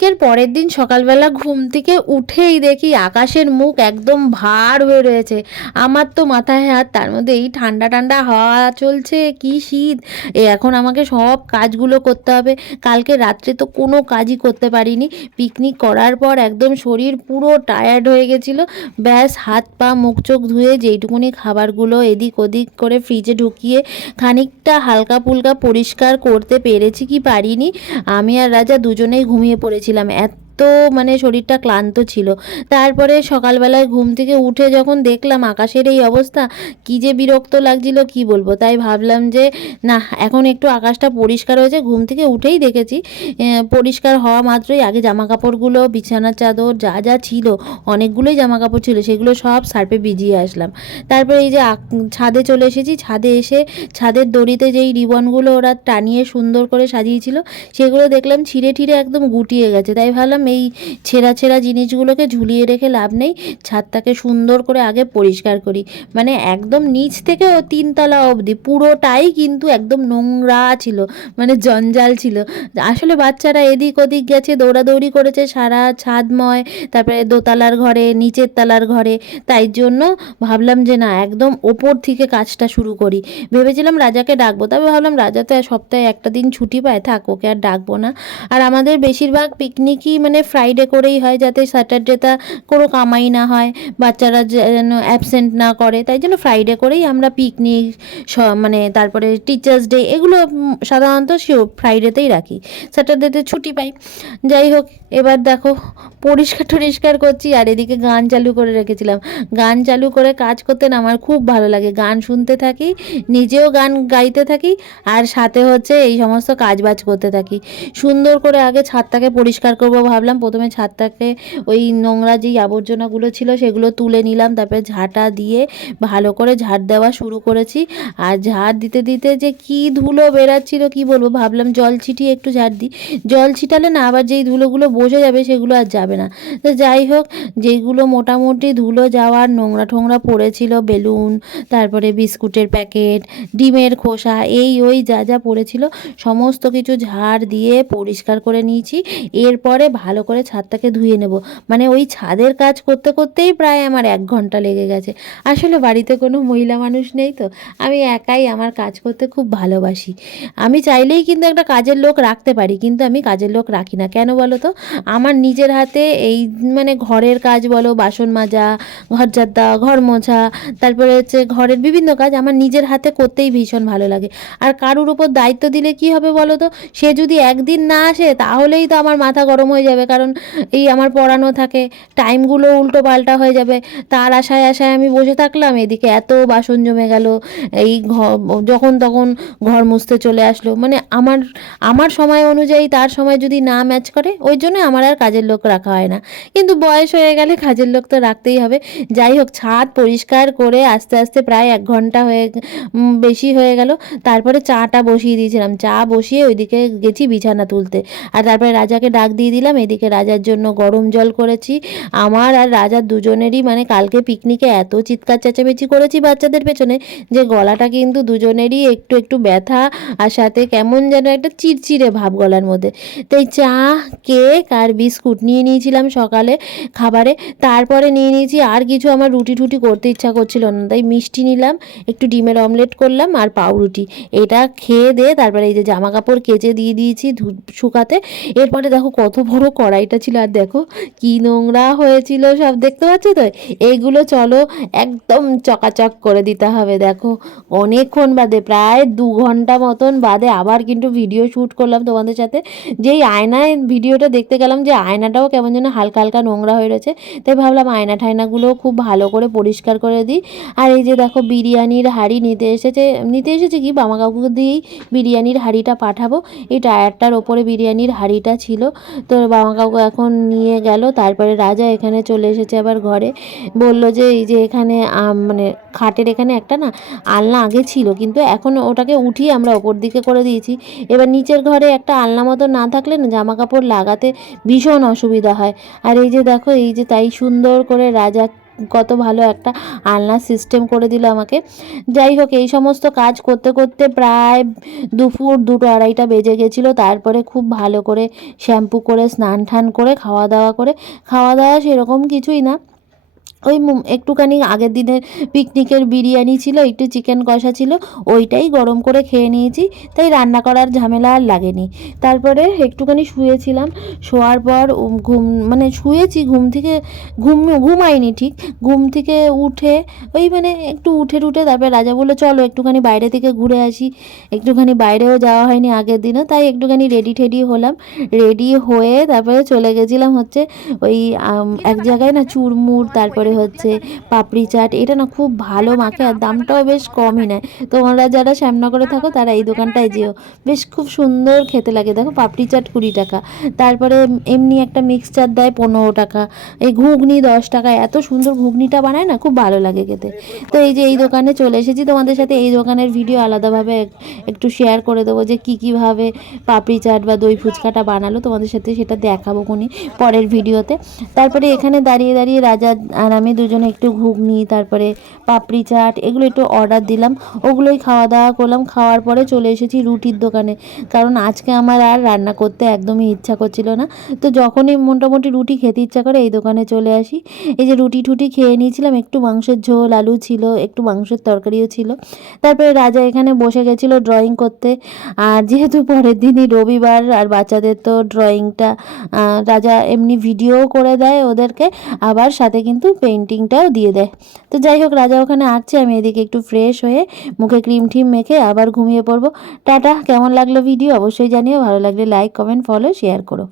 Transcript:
পিকনিকের পরের দিন সকালবেলা ঘুম থেকে উঠেই দেখি আকাশের মুখ একদম ভার হয়ে রয়েছে। আমার তো মাথায় হাত, তার মধ্যে এই ঠান্ডা ঠান্ডা হাওয়া চলছে, কি শীত। এ এখন আমাকে সব কাজগুলো করতে হবে। কালকে রাত্রে তো কোনো কাজই করতে পারিনি। পিকনিক করার পর একদম শরীর পুরো টায়ার্ড হয়ে গেছিল। ব্যাস, হাত পা, মুখ চোখ ধুয়ে যেইটুকুনি খাবারগুলো এদিক ওদিক করে ফ্রিজে ঢুকিয়ে খানিকটা হালকা ফুলকা পরিষ্কার করতে পেরেছি কি পারিনি। আমি আর রাজা দুজনেই ঘুমিয়ে পড়েছিলাম এত মানে শরীরটা ক্লান্ত ছিল। তারপরে সকালবেলায় ঘুম থেকে উঠে যখন দেখলাম আকাশের এই অবস্থা, কি যে বিরক্ত লাগছিল, কি বলব? তাই ভাবলাম যে, না, এখন একটু আকাশটা পরিষ্কার হয়েছে, ঘুম থেকে উঠেই দেখেছি। পরিষ্কার হওয়া মাত্রই আগে জামা কাপড়গুলো বিছানার চাদর, যা যা ছিল, অনেকগুলোই জামা কাপড় ছিল, সেগুলো সব সার্ফে ভিজিয়ে আসলাম। তারপরে এই যে ছাদে চলে এসেছি, ছাদে এসে ছাদের দড়িতে যেই রিবনগুলো ওরা টানিয়ে সুন্দর করে সাজিয়েছিল, সেগুলো দেখলাম ছিঁড়ে ঠিড়ে একদম গুটিয়ে গেছে। তাই ভাবলাম এই ছেঁড়া ছেঁড়া জিনিসগুলোকে ঝুলিয়ে রেখে লাভ নেই। ছাদটাকে সুন্দর করে আগে পরিষ্কার করি। মানে একদম নিচ থেকে ও তিনতলা অবধি। পুরোটাই কিন্তু একদম নোংরা ছিল। মানে জঞ্জাল ছিল। আসলে বাচ্চারা এদিক ওদিক গেছে, দৌড়াদৌড়ি করেছে সারা ছাদময়। তারপরে দোতলার ঘরে, নিচের তলার ঘরে। তাই জন্য ভাবলাম যে না, একদম ওপর থেকে কাজটা শুরু করি। ভেবেছিলাম রাজাকে ডাকবো। তবে ভাবলাম রাজা তো সপ্তাহে একটা দিন ছুটি পায়, থাক ওকে আর ডাকবো না। আর আমাদের বেশিরভাগ পিকনিকই মানে ফ্রাইডে করেই হয় যাতে স্যাটারডেটা কোনো কামাই না হয়, বাচ্চারা যেন অ্যাবসেন্ট না করে। তাই জন্য ফ্রাইডে করেই আমরা পিকনিক মানে তারপরে টিচার্স ডে এগুলো সাধারণত সাধারণত ফ্রাইডেতেই রাখি। স্যাটারডেতে ছুটি পাই। যাই হোক, এবার দেখো, পরিষ্কার টরিষ্কার করছি। আর এদিকে গান চালু করে রেখেছিলাম। গান চালু করে কাজ করতে না আমার খুব ভালো লাগে। গান শুনতে থাকি, নিজেও গান গাইতে থাকি, আর সাথে হচ্ছে এই সমস্ত কাজবাজ করতে থাকি। সুন্দর করে আগে ছাদটাকে পরিষ্কার করব ভাবলাম। প্রথমে ছাদটাকে ওই নোংরা যেই আবর্জনাগুলো ছিল সেগুলো তুলে নিলাম, তারপরে ঝাঁটা দিয়ে ভালো করে ঝাড় দেওয়া শুরু করেছি। আর ঝাড় দিতে দিতে যে কি ধুলো বেরাচ্ছিল কি বলব, ভাবলাম জল ছিটিয়ে একটু ঝাড় দিই। জল ছিটালে না আবার যেই ধুলোগুলো বসে যাবে সেগুলো আর যাবে না। তো যাই হোক, যেইগুলো মোটামুটি ধুলো যাওয়ার নোংরা ঠোংরা পড়েছিল, বেলুন, তারপরে বিস্কুটের প্যাকেট, ডিমের খোসা, এই ওই যা যা পড়েছিল, সমস্ত কিছু ঝাড় দিয়ে পরিষ্কার করে নিয়েছি। এরপরে ভালো করে ছাদটাকে ধুয়ে নেব। মানে ওই ছাদের কাজ করতে করতেই প্রায় আমার এক ঘণ্টা লেগে গেছে। আসলে বাড়িতে কোনো মহিলা মানুষ নেই তো। আমি একাই আমার কাজ করতে খুব ভালোবাসি। আমি চাইলেই কিন্তু একটা কাজের লোক রাখতে পারি, কিন্তু আমি কাজের লোক রাখি না। কেন বলো তো? আমার নিজের হাতে এই মানে ঘরের কাজ বলো, বাসন মাজা, ঘর দেওয়া ঘর মোছা, তারপরে হচ্ছে ঘরের বিভিন্ন কাজ আমার নিজের হাতে করতেই ভীষণ ভালো লাগে। আর কারুর উপর দায়িত্ব দিলে কি হবে বলো তো? সে যদি একদিন না আসে, তাহলেই তো আমার মাথা গরম হয়ে যাবে। কারণ এই আমার পড়ানো থাকে, টাইমগুলো উল্টো পাল্টা হয়ে যাবে। তার আশায় আশায় আমি বসে থাকলাম, এদিকে এত বাসন জমে গেল, এই যখন তখন ঘর মুছতে চলে আসলো। মানে আমার আমার সময় অনুযায়ী তার সময় যদি না ম্যাচ করে, ওই জন্য আমার আর কাজের লোক রাখা হয় না। কিন্তু বয়স হয়ে গেলে কাজের লোক তো রাখতেই হবে। যাই হোক, ছাদ পরিষ্কার করে আস্তে আস্তে প্রায় এক ঘণ্টা হয়ে বেশি হয়ে গেল। তারপরে চাটা বসিয়ে দিয়েছিলাম। চা বসিয়ে ওইদিকে গেছি বিছানা তুলতে। আর তারপরে রাজাকে ডাক দিয়ে দিলাম এদিকে রাজার জন্য গরম জল করেছি। আমার আর রাজার দুজনেরই মানে কালকে পিকনিকে এত চিৎকার চেঁচামেচি করেছি বাচ্চাদের পেছনে যে গলাটা কিন্তু দুজনেরই একটু একটু ব্যথা আর সাথে কেমন যেন একটা চিরচিরে ভাব গলার মধ্যে। তাই চা, কেক আর বিস্কুট নিয়ে নিয়েছিলাম সকালে খাবারে। তারপরে নিয়ে নিয়েছি আর কিছু আমার রুটি টুটি করতে ইচ্ছা করছিল না। তাই মিষ্টি নিলাম, একটু ডিমের অমলেট করলাম আর পাউরুটি। এটা খেয়ে দিয়ে তারপরে এই যে জামা কাপড় কেচে দিয়ে দিয়েছি শুকাতে। এরপরে দেখো কত বড় কড়াইটা ছিল, আর দেখো কি নোংরা হয়েছিল সব, দেখতে পাচ্ছ তো? এইগুলো চলো একদম চকাচক করে দিতে হবে, দেখো। অনেকক্ষণ বাদে, প্রায় দু ঘণ্টা মতন বাদে আবার কিন্তু ভিডিও শ্যুট করলাম তোমাদের সাথে। যেই আয়নায় ভিডিওটা দেখতে গেলাম, যে আয়নাটাও কেমন যেন হালকা হালকা নোংরা হয়ে রয়েছে। তাই ভাবলাম আয়না ঠায়নাগুলো খুব ভালো করে পরিষ্কার করে দিই। আর এই যে দেখো, বিরিয়ানির হাঁড়ি নিতে এসেছে নিতে এসেছে কি? বামা কাকুকে দিয়েই বিরিয়ানির হাঁড়িটা পাঠাবো। এই টায়ারটার ওপরে বিরিয়ানির হাঁড়িটা ছিল। তো বাবা কাকু এখন নিয়ে গেল। তারপরে রাজা এখানে চলে এসেছে আবার ঘরে। বলল যে, এই যে এখানে মানে খাটের এখানে একটা না, আলনা আগে ছিল, কিন্তু এখন ওটাকে উঠিয়ে আমরা ওপর দিকে করে দিয়েছি। এবার নিচের ঘরে একটা আলনা মতো না থাকলে না জামা কাপড় লাগাতে ভীষণ অসুবিধা হয়। আর এই যে দেখো, এই যে তাই সুন্দর করে রাজা কত ভালো একটা আলনার সিস্টেম করে দিল আমাকে। যাই হোক, এই সমস্ত কাজ করতে করতে প্রায় দুপুর দুটো আড়াইটা বেজে গেছিল। তারপরে খুব ভালো করে শ্যাম্পু করে স্নান ঠান করে খাওয়া দাওয়া করে খাওয়া দাওয়া সেরকম কিছুই না। ওই একটুখানি আগের দিনের পিকনিকের বিরিয়ানি ছিল, একটু চিকেন কষা ছিল, ওইটাই গরম করে খেয়ে নিয়েছি, তাই রান্না করার ঝামেলা আর লাগেনি। তারপরে একটুখানি শুয়েছিলাম, শোয়ার পর ঘুম মানে শুয়েছি ঘুম থেকে, ঘুম, ঘুমাইনি ঠিক, ঘুম থেকে উঠে ওই মানে একটু উঠে টুঠে তারপরে রাজা বলল, চলো একটুখানি বাইরে থেকে ঘুরে আসি। একটুখানি বাইরেও যাওয়া হয়নি আগের দিনও, তাই একটুখানি রেডি টেডি হলাম রেডি হয়ে তারপরে চলে গেছিলাম হচ্ছে ওই এক জায়গায় না চুরমুর, তারপরে হচ্ছে পাপড়ি চাট, এটা না খুব ভালো মাখে আর দামটাও বেশ কমই নেয়। তোমরা যারা শ্যামনগরে থাকো, তারা এই দোকানটায় যেও। বেশ খুব সুন্দর খেতে লাগে। দেখো পাপড়ি চাট কুড়ি টাকা। তারপরে এমনি একটা মিক্সচার দেয় পনেরো টাকা। এই ঘুগনি দশ টাকা। এত সুন্দর ঘুগনিটা বানায় না, খুব ভালো লাগে খেতে। তো এই যে এই দোকানে চলে এসেছি। তোমাদের সাথে এই দোকানের ভিডিও আলাদাভাবে একটু শেয়ার করে দেবো যে কী কীভাবে পাপড়ি চাট বা দই ফুচকাটা বানালো। তোমাদের সাথে সেটা দেখাবো কোনি পরের ভিডিওতে তারপরে এখানে দাঁড়িয়ে দাঁড়িয়ে রাজা আর আমি দুজনে একটু ঘুগনি, তারপরে পাপড়ি চাট, এগুলো একটু অর্ডার দিলাম। ওগুলোই খাওয়া দাওয়া করলাম। খাওয়ার পরে চলে এসেছি রুটির দোকানে। কারণ আজকে আমার আর রান্না করতে একদমই ইচ্ছা করছিল না। তো যখনই মোটামুটি রুটি খেতে ইচ্ছা করে এই দোকানে চলে আসি। এই যে রুটি টুটি খেয়ে নিয়েছিলাম, একটু মাংসের ঝোল, আলু ছিল, একটু মাংসের তরকারিও ছিল। তারপরে রাজা এখানে বসে গেছিল ড্রয়িং করতে। আর যেহেতু পরের দিনই রবিবার, আর বাচ্চাদের তো ড্রয়িংটা রাজা এমনি ভিডিও করে দেয় ওদেরকে। আবার সাথে কিন্তু পেন্টিংটাও দিয়ে দেয় তো যাই হোক, রাজা ওখানে আসছে, আমি এদিকে একটু ফ্রেশ হয়ে মুখে ক্রিম ঠিম মেখে আবার ঘুমিয়ে পড়ব। টাটা, কেমন লাগল ভিডিও অবশ্যই জানিও, ভালো লাগলে লাইক কমেন্ট ফলো শেয়ার করো।